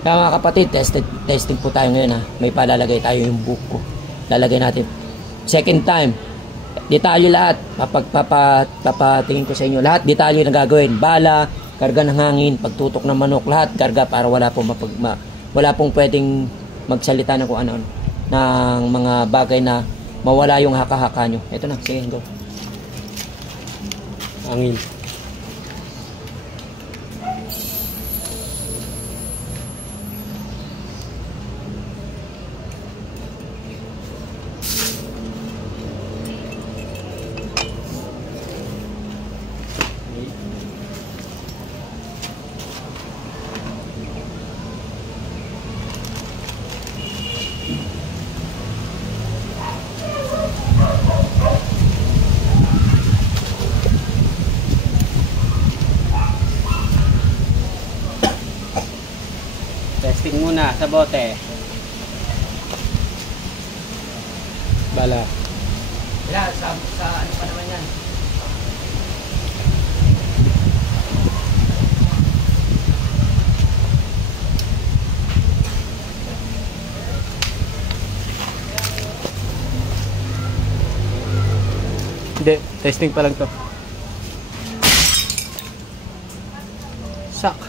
Kaya mga kapatid, testing po tayo ngayon ha. May palalagay tayo yung buko. Lalagay natin. Second time. Detalye lahat. Papatingin ko sa inyo. Lahat detalye na gagawin. Bala, karga ng hangin, pagtutok ng manok, lahat karga para wala pong pwedeng magsalita ng kung ano ng mga bagay na mawala yung haka-haka nyo. Ito na, sige, go. Hangin. Testing muna sa bote. Bala. Wala, sa ano pa naman yan? Hindi, testing pa lang to. Sak.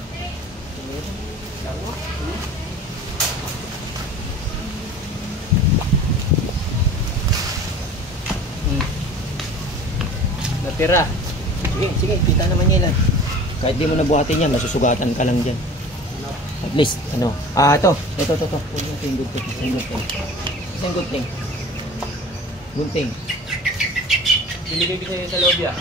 Natira. Sige, kita naman niya lang. Kahit di mo nabuhatin yan, masusugatan ka lang dyan. At least, ano. Ito. Good thing. Binigay ko sa'yo sa loob ya.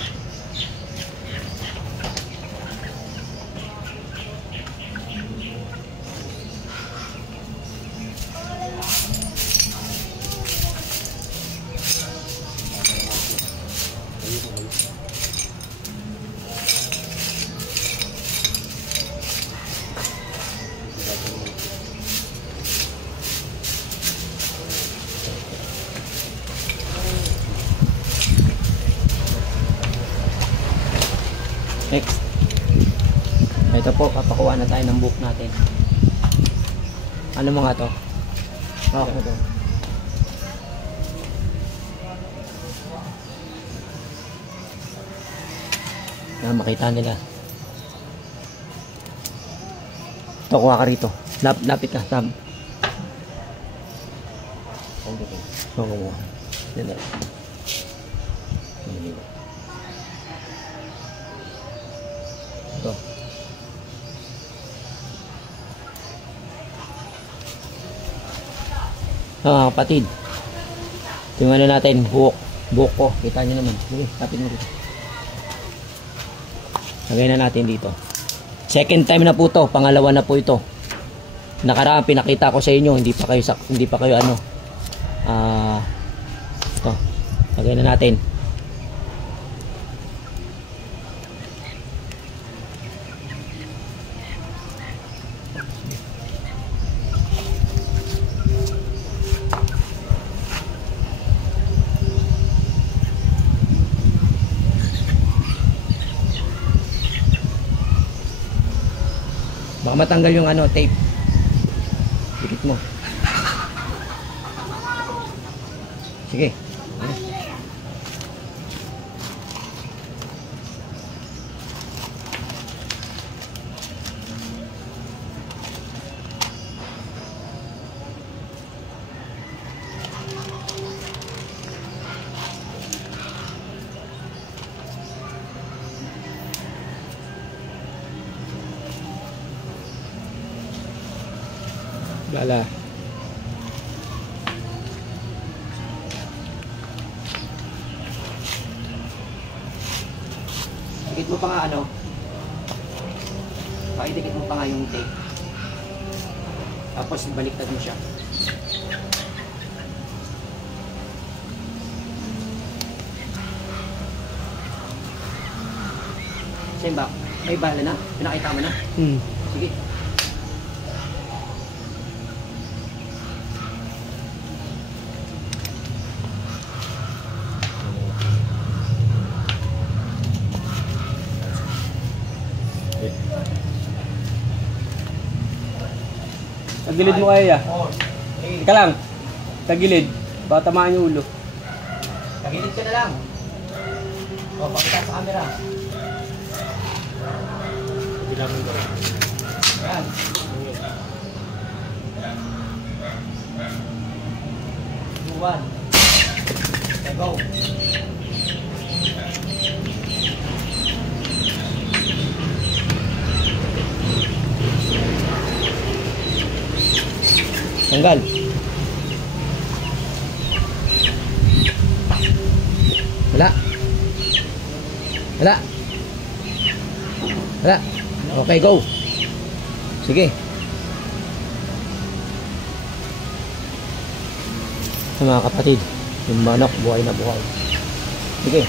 Next. Ito po, papakuha na tayo ng book natin. Ano mga to? Okay na to. Na makita nila. Ito, kuha ka rito. Lapit ka, tab. Oo. Dito. Ito. Kapatid. Tingnan natin, buhok ko. Kita nyo naman. Sige, tapin mo dito. Lagay na natin dito. Second time na po to, pangalawa na po ito. Nakaraan pinakita ko sa inyo, hindi pa kayo ano. Ito. Lagay na natin. Baka matanggal yung ano, tape. Dikit mo. Sige. Bala. Dikit mo pa nga ano. Pakidikit mo pa nga yung tape. Tapos baliktad mo siya. Simba, may bala na? Pinakita mo na? Sige. Tagilid mo kaya. Ika lang. Tagilid. Baka tamaan yung ulo. Tagilid ka na lang. O, pakita sa camera. Bilang mo. Yan. One. Okay, go. Tanggal. Wala. Wala. Wala. Okay, go. Sige. Mga kapatid, yung manok, buhay na buhay. Sige,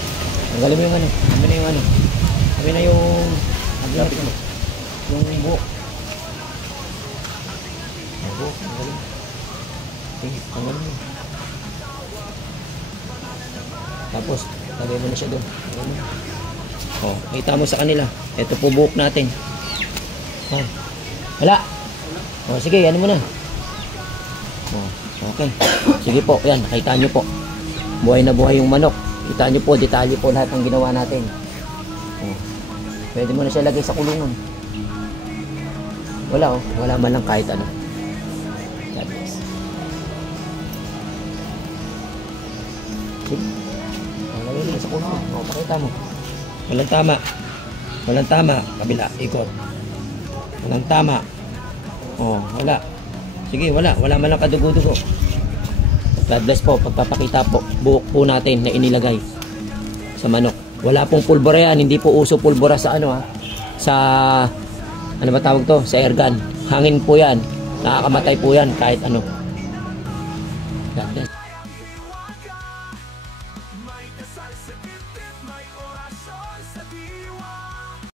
tanggalin mo yung ano. Kami na yung ano. Kami na yung lapit mo. Yung buhok. Yung buhok, tanggalin. Sige, tanggalin mo. Tapos, lagay mo na siya doon. O, kita mo sa kanila. Ito po buhok natin. Oh. Wala. O, sige, ano mo na. O, okay. Sige po, yan, nakita nyo po. Buhay na buhay yung manok. Kita nyo po, detalye po lahat ng ginawa natin. Oh. Pwede mo na siya lagay sa kulungan. Wala oh, wala man lang kahit ano. God bless. Sige. Lagay mo sa kulungan. O, pakita mo. Walang tama. Walang tama. Kabila, ikot. Walang tama. Oh, wala. Sige, wala. Wala man lang kadugo-dugo. God bless po. Pagpapakita po, buhok po natin na inilagay sa manok. Wala pong pulbura yan. Hindi po uso pulbura sa ano ha. Sa, ano ba tawag to? Sa airgun. Hangin po yan. Nakakamatay po yan kahit ano. God bless.